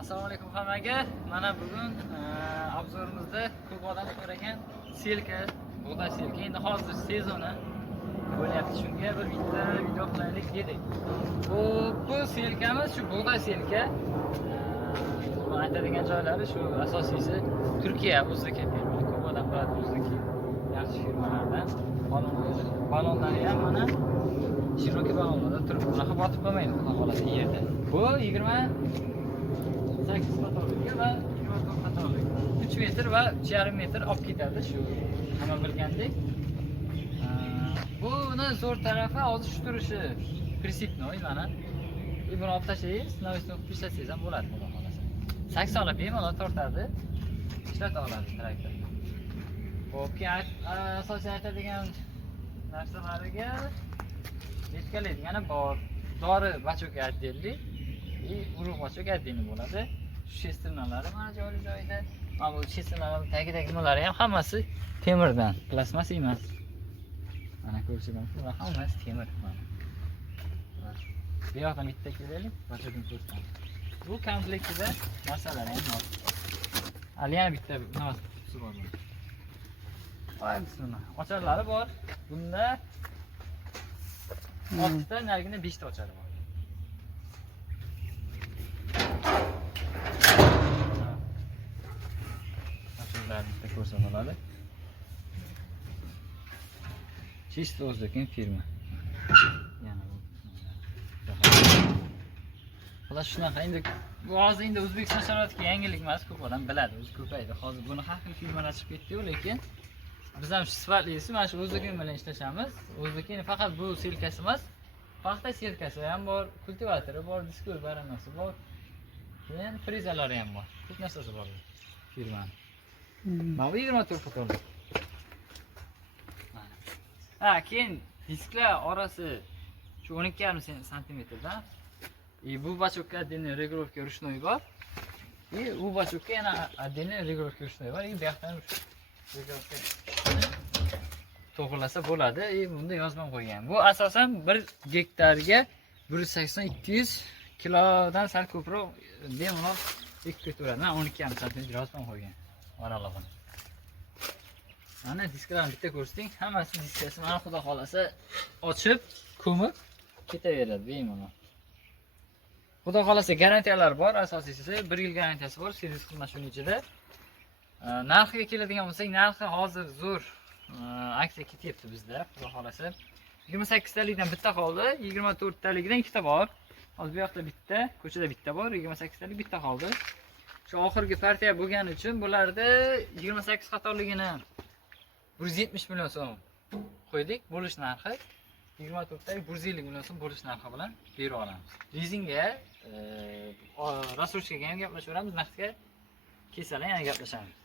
Assalomu alaykum hammaga. Mana bugun obzorimizda ko'p odam so'ragan selka, bug'doy selka. Endi hozir sezoni bo'lyapti, shunga bir bitta video qilaylik dedik. Bu selkamiz shu bug'doy selka. Bu aytadigan joylari shu asosiysi Turkiya, O'zbekiston firma. Ko'p odam biladi O'zbekiston yaxshi firmalardan. Balonlari ham mana Shiroki balonlarda turib, bunaqa botib qolmaydi, xudo xolasa yerda. Bu 28 qatorligi va 24 qatorlik. 3 metr va 3,5 metr olib ketadi, shu hamma bilgandek. Buni zo'r tarafi hozir shu turishi prinsipnoy mana. Buni olib tashlaysiz, navisni o'qib ishlatsangiz ham bo'ladi, xudo xolasa. Saks olib bemalol tortadi, ishlata oladi traktor. Xo'p, asosiy aytadigan narsalariga yetkalaydigani bor. Dori bachok отдельный и urug' bachok отдельный bo'ladi. Shu shestrnalari mana joyida. Mana bu shestrnalarning tagidagi nimalari ham hammasi temirdan, plastmas emas. Mana ko'rsam, bular hammasi temir. Bu yoqdan bitta kelaylik, bachokni ko'rsam. Bu komplektida narsalar ham bor. Hali yana bitta nima qutisi bor. Ocharlari bor. Bunda 6 ta, narigida 5 ta ochari bor. Ocharlarni bitta ko'rsa bo'ladi. Чисто O'zbekiston firma. Yana bu. Xo'sh, shunaqa endi bu hozir endi O'zbekiston sharoitiga yangilik emas, ko'p odam biladi, o'zi ko'paydi. Hozir buni har xil firmalar chiqib ketdi-yu, lekin biz ham shu sifatlisi mana shu O'zbekiston bilan ishlashamiz. O'zbekiston faqat bu selkasi emas, paxta selkasi ham bor, kultivatori bor, diskur baranasi bor. Keyin frezalari ham bor. Ko'p narsasi bor firmani. Mana bu 24 qatorlik. Keyin disklar orasi shu 12,5 santimetrdan. Bu bachokka отдельный регулировка ручной bor. U bachokka yana отдельный регулировка ручной bor. Bu yoqdan rегулировка to'g'rilasa bo'ladi. Bunda yozmam qo'ygan. Bu asosan 1 gektarga 180-200 kilodan sal ko'proq bemalol ekib ketaveradi. Mana 12,5 santimetr yozmam qo'ygan. Oralig'ini. Mana disklarni bitta ko'rsating, hammasi diskasi mana xudo xolasa ochib, ko'mib ketaveradi bemalol. Xudo xolasa garantiyalar bor, asosiysi 1 yil garantiyasi bor, servis xizmat shuning ichida. Narxiga keladigan bo'lsak, narxi hozir zo'r aksiya ketyapti bizda, xudo xolasa. 28 talikdan bitta qoldi, 24 talikdan ikkita bor. Hozir bu yoqda bitta, ko'chada bitta bor, 28 talik bitta qoldi. Shu oxirgi partiya bo'lgani uchun bularda 28 qatorligini 170 million so'm qo'ydik, bo'lish narxi. 24 talik 150 million so'm bo'lish narxi bilan bera olamiz. Lizingga, rasurchkaga ham gaplashaveramiz, naqdga kelsalar yana gaplashamiz.